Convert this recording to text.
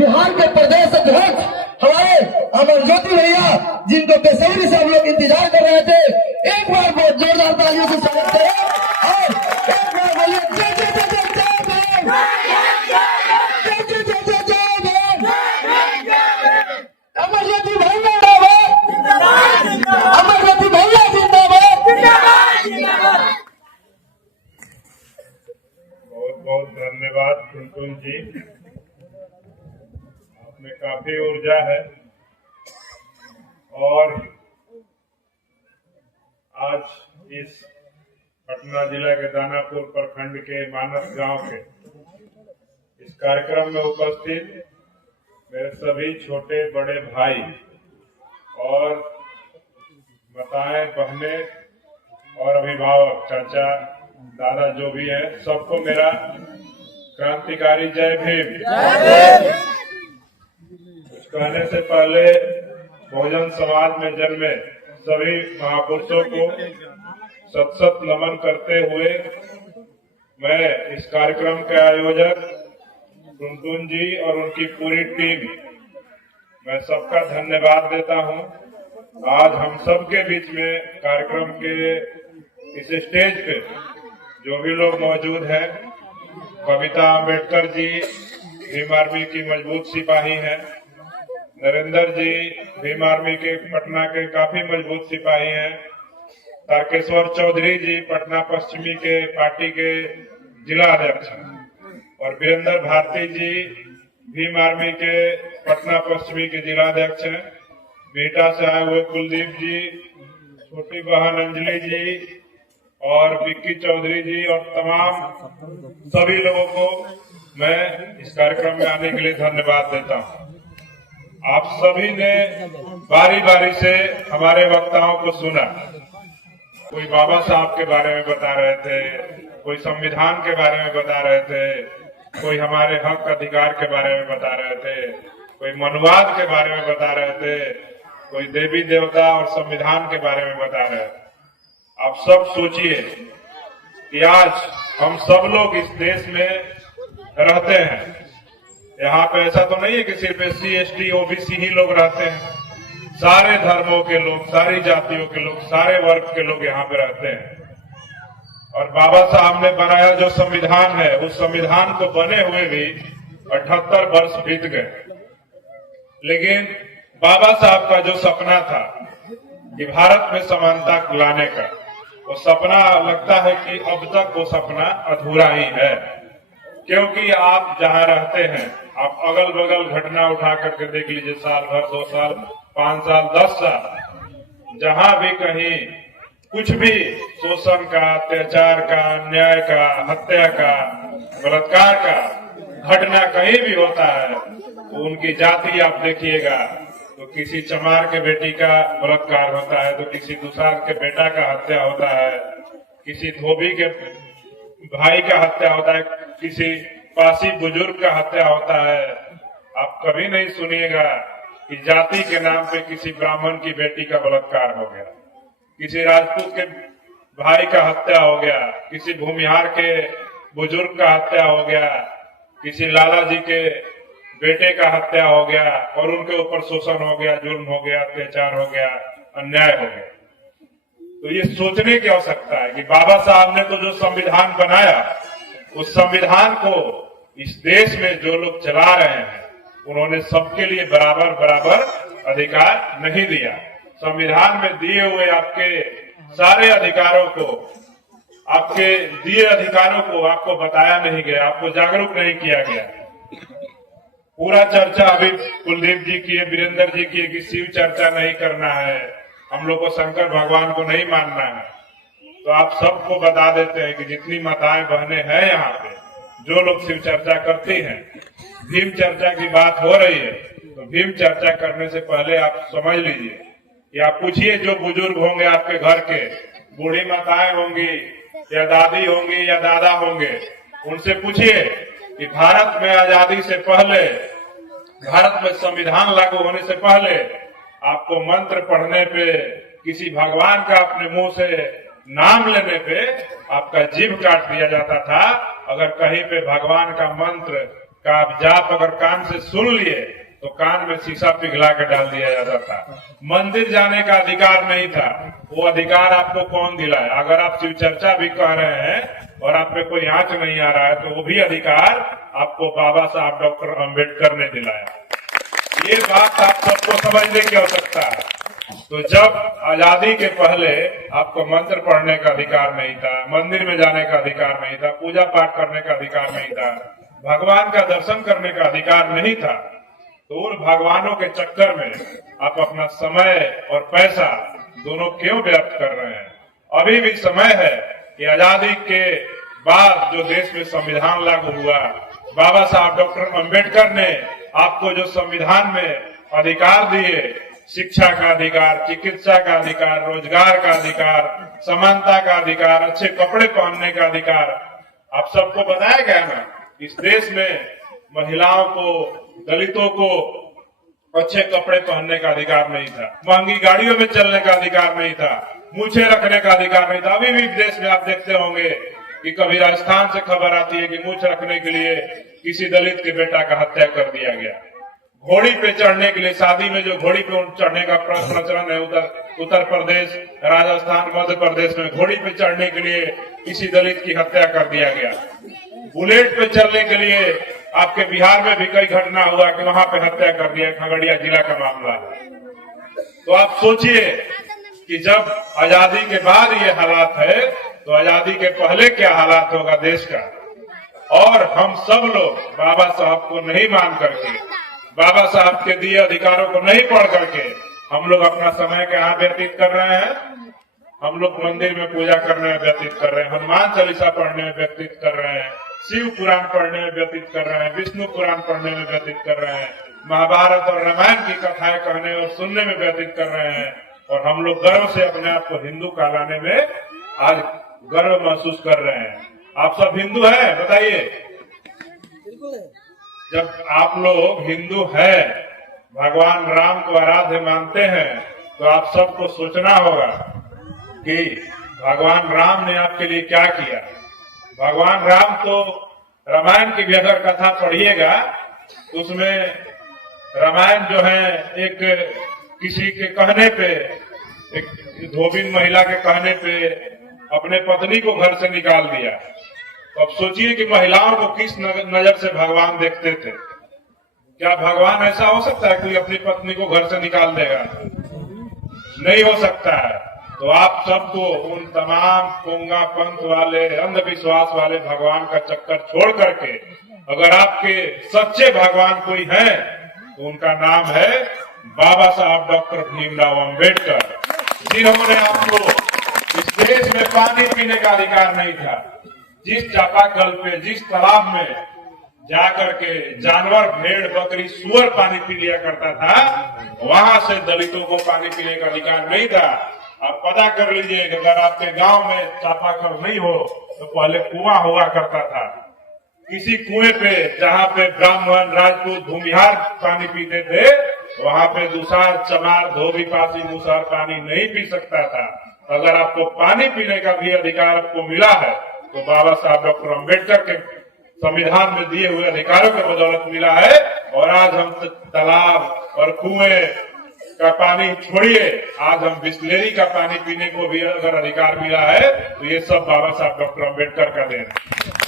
बिहार के प्रदेश अध्यक्ष हमारे अमर ज्योति भैया, जिनको बेसब्री से हम लोग इंतजार कर रहे थे। एक बार बहुत जोरदार तालियों से स्वागत करें और एक बार बोलिए जय जय जय जय जय भीम, जय जय जय जय जय भीम। अमर ज्योति भैया जिंदाबाद, अमर ज्योति भैया जिंदाबाद। बहुत बहुत धन्यवाद टुनटुन जी, में काफी ऊर्जा है। और आज इस पटना जिला के दानापुर प्रखंड के मानस गांव के इस कार्यक्रम में उपस्थित मेरे सभी छोटे बड़े भाई और माताएं, बहनें और अभिभावक, चाचा, दादा जो भी है, सबको मेरा क्रांतिकारी जय भीम। कहने से पहले बहुजन समाज में जन्मे सभी महापुरुषों को सत सत नमन करते हुए मैं इस कार्यक्रम के आयोजक टुनटुन जी और उनकी पूरी टीम, मैं सबका धन्यवाद देता हूं। आज हम सबके बीच में कार्यक्रम के इस स्टेज पे जो भी लोग मौजूद हैं, कविता अम्बेडकर जी भीम आर्मी की मजबूत सिपाही हैं, नरेंद्र जी भीम आर्मी के पटना के काफी मजबूत सिपाही हैं, तारकेश्वर चौधरी जी पटना पश्चिमी के पार्टी के जिला अध्यक्ष हैं और वीरेंद्र भारती जी भीम आर्मी के पटना पश्चिमी के जिला अध्यक्ष हैं, बिहटा से आए हुए कुलदीप जी, छोटी बहन अंजलि जी और विक्की चौधरी जी और तमाम सभी लोगों को मैं इस कार्यक्रम में आने के लिए धन्यवाद देता हूँ। आप सभी ने बारी बारी से हमारे वक्ताओं को सुना। कोई बाबा साहब के बारे में बता रहे थे, कोई संविधान के बारे में बता रहे थे, कोई हमारे हक अधिकार के बारे में बता रहे थे, कोई मनुवाद के बारे में बता रहे थे, कोई देवी देवता और संविधान के बारे में बता रहे थे। आप सब सोचिए कि आज हम सब लोग इस देश में रहते हैं। यहाँ पे ऐसा तो नहीं है कि सिर्फ SC ST OBC ही लोग रहते हैं, सारे धर्मों के लोग, सारी जातियों के लोग, सारे वर्ग के लोग यहाँ पे रहते हैं। और बाबा साहब ने बनाया जो संविधान है, उस संविधान को बने हुए भी 78 वर्ष बीत गए, लेकिन बाबा साहब का जो सपना था कि भारत में समानता लाने का, वो सपना लगता है कि अब तक वो सपना अधूरा ही है। क्योंकि आप जहाँ रहते हैं, आप अगल बगल घटना उठा करके देख लीजिए, साल भर, 2 साल, 5 साल, 10 साल, जहाँ भी कहीं कुछ भी शोषण का, अत्याचार का, अन्याय का, हत्या का, बलात्कार का घटना कहीं भी होता है, तो उनकी जाति आप देखिएगा तो किसी चमार के बेटी का बलात्कार होता है, तो किसी दूसरा के बेटा का हत्या होता है, किसी धोबी के भाई का हत्या होता है, किसी पासी बुजुर्ग का हत्या होता है। आप कभी नहीं सुनिएगा कि जाति के नाम पे किसी ब्राह्मण की बेटी का बलात्कार हो गया, किसी राजपूत के भाई का हत्या हो गया, किसी भूमिहार के बुजुर्ग का हत्या हो गया, किसी लाला जी के बेटे का हत्या हो गया और उनके ऊपर शोषण हो गया, जुल्म हो गया, अत्याचार हो गया, अन्याय हो गया। तो ये सोचने की आवश्यकता है कि बाबा साहब ने तो जो संविधान बनाया, उस संविधान को इस देश में जो लोग चला रहे हैं, उन्होंने सबके लिए बराबर बराबर अधिकार नहीं दिया। संविधान में दिए हुए आपके सारे अधिकारों को, आपके दिए अधिकारों को आपको बताया नहीं गया, आपको जागरूक नहीं किया गया। पूरा चर्चा अभी कुलदीप जी की, वीरेंद्र जी की कि शिव चर्चा नहीं करना है, हम लोग को शंकर भगवान को नहीं मानना है। तो आप सबको बता देते हैं कि जितनी माताएं बहनें हैं यहाँ पे, जो लोग शिव चर्चा करती हैं, भीम चर्चा की बात हो रही है, तो भीम चर्चा करने से पहले आप समझ लीजिए कि आप पूछिए जो बुजुर्ग होंगे आपके घर के, बूढ़ी माताएं होंगी या दादी होंगी या दादा होंगे, उनसे पूछिए कि भारत में आजादी से पहले, भारत में संविधान लागू होने से पहले आपको मंत्र पढ़ने पे, किसी भगवान का अपने मुंह से नाम लेने पे आपका जीभ काट दिया जाता था। अगर कहीं पे भगवान का मंत्र का आप जाप अगर कान से सुन लिए तो कान में शीशा पिघला के डाल दिया जाता था। मंदिर जाने का अधिकार नहीं था, वो अधिकार आपको कौन दिलाया? अगर आप शिव चर्चा भी कह रहे हैं और आप पे कोई आंच नहीं आ रहा है तो वो भी अधिकार आपको बाबा साहब डॉक्टर अम्बेडकर ने दिलाया। ये बात आप सबको समझने की आवश्यकता है। तो जब आजादी के पहले आपको मंत्र पढ़ने का अधिकार नहीं था, मंदिर में जाने का अधिकार नहीं था, पूजा पाठ करने का अधिकार नहीं था, भगवान का दर्शन करने का अधिकार नहीं था, तो उन भगवानों के चक्कर में आप अपना समय और पैसा दोनों क्यों व्यर्थ कर रहे हैं? अभी भी समय है कि आजादी के बाद जो देश में संविधान लागू हुआ, बाबा साहब डॉक्टर अम्बेडकर ने आपको जो संविधान में अधिकार दिए, शिक्षा का अधिकार, चिकित्सा का अधिकार, रोजगार का अधिकार, समानता का अधिकार, अच्छे कपड़े पहनने का अधिकार, आप सबको बताया गया ना। इस देश में महिलाओं को, दलितों को अच्छे कपड़े पहनने का अधिकार नहीं था, महंगी गाड़ियों में चलने का अधिकार नहीं था, मूछें रखने का अधिकार नहीं था। अभी भी देश में आप देखते होंगे कि कभी राजस्थान से खबर आती है कि मूछ रखने के लिए किसी दलित के बेटा का हत्या कर दिया गया। घोड़ी पे चढ़ने के लिए, शादी में जो घोड़ी पे चढ़ने का प्रचलन है उत्तर प्रदेश, राजस्थान, मध्य प्रदेश में घोड़ी पे चढ़ने के लिए किसी दलित की हत्या कर दिया गया। बुलेट पे चलने के लिए आपके बिहार में भी कई घटना हुआ कि वहां पे हत्या कर दिया, खगड़िया जिला का मामला। तो आप सोचिए कि जब आजादी के बाद ये हालात है तो आजादी के पहले क्या हालात होगा देश का। और हम सब लोग बाबा साहब को नहीं मान करके, बाबा साहब के दिए अधिकारों को नहीं पढ़ करके हम लोग अपना समय कहाँ व्यतीत कर रहे हैं? हम लोग मंदिर में पूजा करने में व्यतीत कर रहे हैं, हनुमान चालीसा पढ़ने में व्यतीत कर रहे हैं, शिव पुराण पढ़ने में व्यतीत कर रहे हैं, विष्णु पुराण पढ़ने में व्यतीत कर रहे हैं, महाभारत और रामायण की कथाएं कहने और सुनने में व्यतीत कर रहे हैं। और हम लोग गर्व से अपने आप को हिंदू कहलाने में आज गर्व महसूस कर रहे हैं। आप सब हिंदू हैं? बताइए। जब आप लोग हिंदू हैं, भगवान राम को आराध्य मानते हैं, तो आप सबको सोचना होगा कि भगवान राम ने आपके लिए क्या किया। भगवान राम तो, रामायण की भी अगर कथा पढ़िएगा तो उसमें रामायण जो है एक किसी के कहने पे, एक धोबिन महिला के कहने पे अपने पत्नी को घर से निकाल दिया। तो अब सोचिए कि महिलाओं को किस नजर से भगवान देखते थे। क्या भगवान ऐसा हो सकता है कोई अपनी पत्नी को घर से निकाल देगा? नहीं हो सकता है। तो आप सबको उन तमाम पोंगा पंथ वाले, अंधविश्वास वाले भगवान का चक्कर छोड़ करके अगर आपके सच्चे भगवान कोई है तो उनका नाम है बाबा साहब डॉक्टर भीमराव अम्बेडकर, जिन्होंने आपको इस देश में पानी पीने का अधिकार नहीं था। जिस चापाकल पे, जिस तालाब में जाकर के जानवर, भेड़, बकरी, सुअर पानी पी लिया करता था, वहां से दलितों को पानी पीने का अधिकार नहीं था। आप पता कर लीजिए कि अगर आपके गांव में चापाकल नहीं हो तो पहले कुआं हुआ करता था। किसी कुएं पे जहां पे ब्राह्मण, राजपूत, भूमिहार पानी पीते थे, वहां पे दुसार, चमार, धोबी, पासी, मुसार पानी नहीं पी सकता था। अगर आपको पानी पीने का भी अधिकार आपको मिला है तो बाबा साहब डॉक्टर अम्बेडकर के संविधान में दिए हुए अधिकारों के बदौलत मिला है। और आज हम तालाब और कुएं का पानी छोड़िए, आज हम बिस्लेरी का पानी पीने को भी अगर अधिकार मिला है तो ये सब बाबा साहब डॉक्टर अम्बेडकर का देन है।